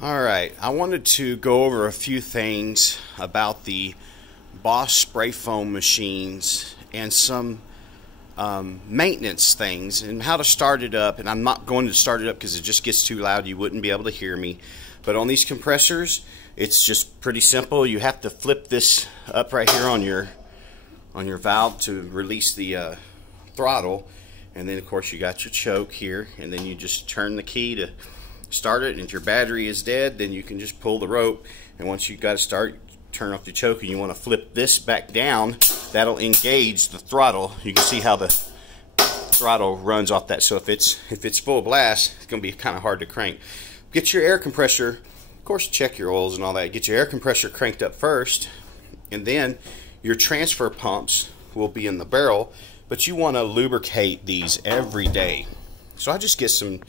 Alright, I wanted to go over a few things about the Boss spray foam machines and some maintenance things and how to start it up. And I'm not going to start it up because it just gets too loud. You wouldn't be able to hear me. But on these compressors, it's just pretty simple. You have to flip this up right here on your valve to release the throttle. And then of course you got your choke here, and then you just turn the key to start it. And if your battery is dead, then you can just pull the rope, and once you got to start, turn off the choke, and you want to flip this back down. That'll engage the throttle. You can see how the throttle runs off that. So if it's full blast, it's going to be kind of hard to crank. Get your air compressor, of course check your oils and all that. Get your air compressor cranked up first, and then your transfer pumps will be in the barrel, but you want to lubricate these every day. So I just get some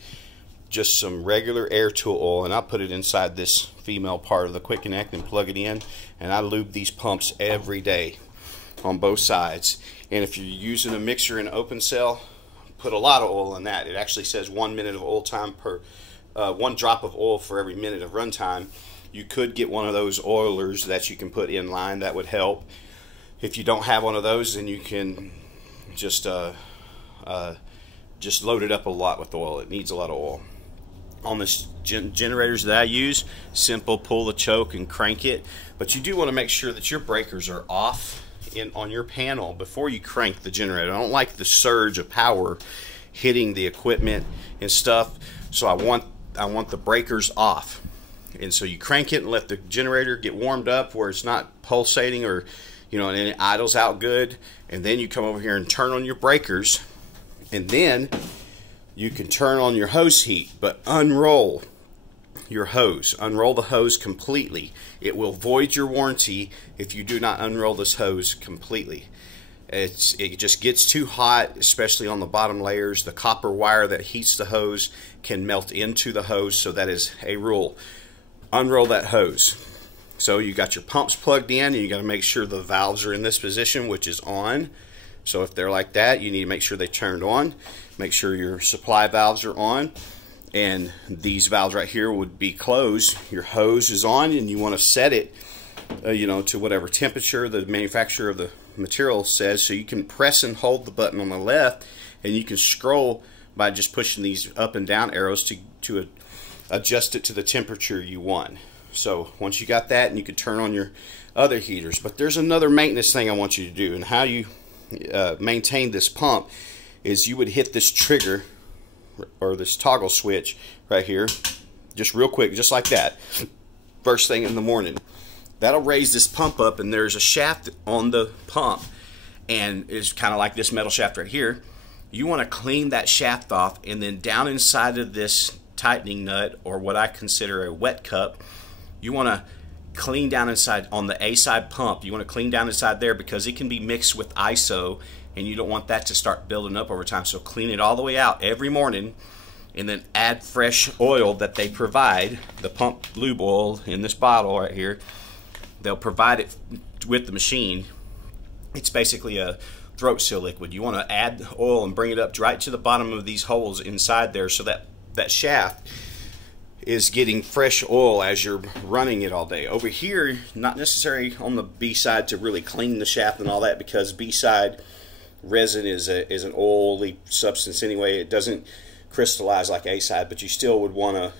regular air tool oil, and I put it inside this female part of the quick connect and plug it in, and I lube these pumps every day on both sides. And if you're using a mixer and open cell, put a lot of oil in that. It actually says 1 minute of oil time per 1 drop of oil for every minute of run time. You could get one of those oilers that you can put in line. That would help. If you don't have one of those, then you can just load it up a lot with oil. It needs a lot of oil. On the generators that I use, simple, pull the choke and crank it. But you do want to make sure that your breakers are off on your panel before you crank the generator. I don't like the surge of power hitting the equipment and stuff, so I want the breakers off. And so you crank it and let the generator get warmed up where it's not pulsating, or and it idles out good. And then you come over here and turn on your breakers, and then you can turn on your hose heat, but unroll your hose. Unroll the hose completely. It will void your warranty if you do not unroll this hose completely. It just gets too hot, especially on the bottom layers. The copper wire that heats the hose can melt into the hose, so that is a rule. Unroll that hose. So you got your pumps plugged in, and you got to make sure the valves are in this position, which is on. So if they're like that, you need to make sure they turned on. Make sure your supply valves are on, and these valves right here would be closed. Your hose is on, and you want to set it to whatever temperature the manufacturer of the material says. So you can press and hold the button on the left, and you can scroll by just pushing these up and down arrows to adjust it to the temperature you want. So once you got that, and you can turn on your other heaters. But there's another maintenance thing I want you to do, and how you maintain this pump is you would hit this trigger or this toggle switch right here, just real quick, just like that, first thing in the morning. That'll raise this pump up, and there's a shaft on the pump, and it's kind of like this metal shaft right here. You want to clean that shaft off, and then down inside of this tightening nut, or what I consider a wet cup, you want to clean down inside on the A side pump. You want to clean down inside there, because it can be mixed with ISO, and you don't want that to start building up over time. So clean it all the way out every morning, and then add fresh oil that they provide, the pump lube oil in this bottle right here. They'll provide it with the machine. It's basically a throat seal liquid. You want to add oil and bring it up right to the bottom of these holes inside there, so that that shaft is getting fresh oil as you're running it all day. Over here, not necessary on the B side to really clean the shaft and all that, because B side resin is an oily substance anyway. It doesn't crystallize like A side, but you still would want to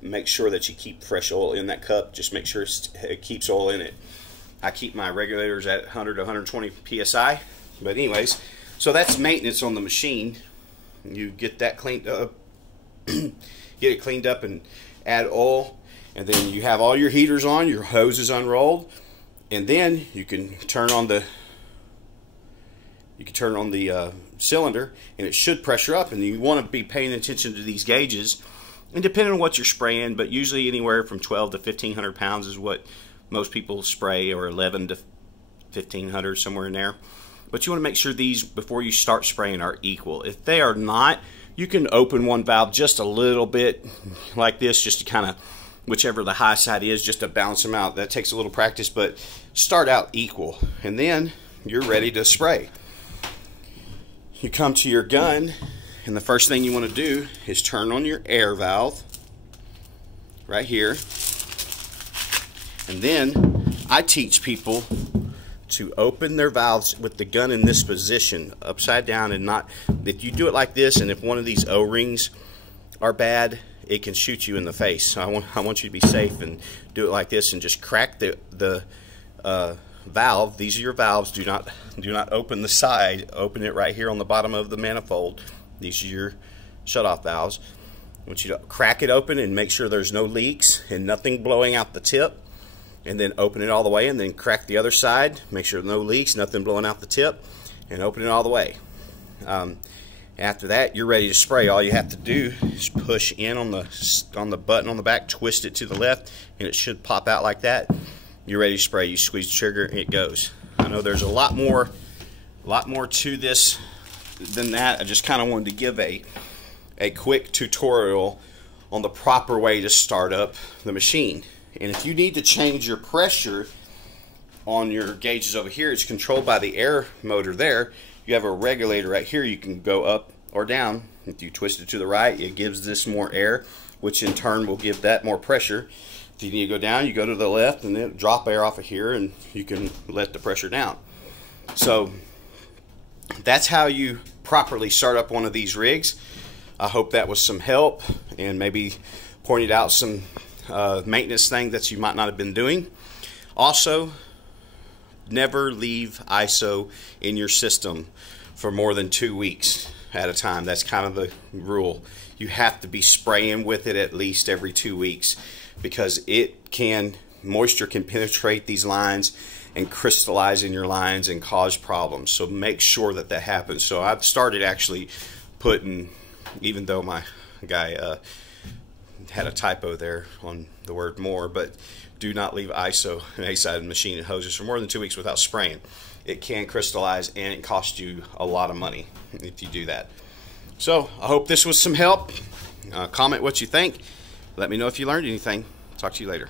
make sure that you keep fresh oil in that cup. Just make sure it keeps oil in it. I keep my regulators at 100 to 120 psi. But anyways, so that's maintenance on the machine. You get that cleaned up, get it cleaned up, and add oil, and then you have all your heaters on, your hose is unrolled, and then you can turn on the cylinder, and it should pressure up. And you want to be paying attention to these gauges, and depending on what you're spraying, but usually anywhere from 12 to 1,500 pounds is what most people spray, or 11 to 1,500, somewhere in there. But you want to make sure these, before you start spraying, are equal. If they are not, you can open one valve just a little bit like this, just to kind of, whichever the high side is, just to balance them out. That takes a little practice, but start out equal, and then you're ready to spray. You come to your gun, and the first thing you want to do is turn on your air valve right here. And then I teach people to open their valves with the gun in this position, upside down, and not, if you do it like this, and if one of these O-rings are bad, it can shoot you in the face. So I want you to be safe and do it like this and just crack the valve. These are your valves. Do not open the side. Open it right here on the bottom of the manifold. These are your shutoff valves. I want you to crack it open and make sure there's no leaks and nothing blowing out the tip. And then open it all the way, and then crack the other side. Make sure no leaks, nothing blowing out the tip, and open it all the way. After that, you're ready to spray. All you have to do is push in on the button on the back, twist it to the left, and it should pop out like that. You're ready to spray. You squeeze the trigger, and it goes. I know there's a lot more to this than that. I just kind of wanted to give a quick tutorial on the proper way to start up the machine. And if you need to change your pressure on your gauges over here, it's controlled by the air motor there. You have a regulator right here. You can go up or down. If you twist it to the right, it gives this more air, which in turn will give that more pressure. If you need to go down, you go to the left, and then drop air off of here, and you can let the pressure down. So that's how you properly start up one of these rigs. I hope that was some help, and maybe pointed out some maintenance thing that you might not have been doing. Also, never leave ISO in your system for more than 2 weeks at a time. That's kind of the rule. You have to be spraying with it at least every 2 weeks, because moisture can penetrate these lines and crystallize in your lines and cause problems. So make sure that happens. So I've started actually putting, even though my guy had a typo there on the word more, but do not leave ISO an A-sided machine and hoses for more than 2 weeks without spraying. It can crystallize, and it costs you a lot of money if you do that. So I hope this was some help. Comment what you think. Let me know if you learned anything. Talk to you later.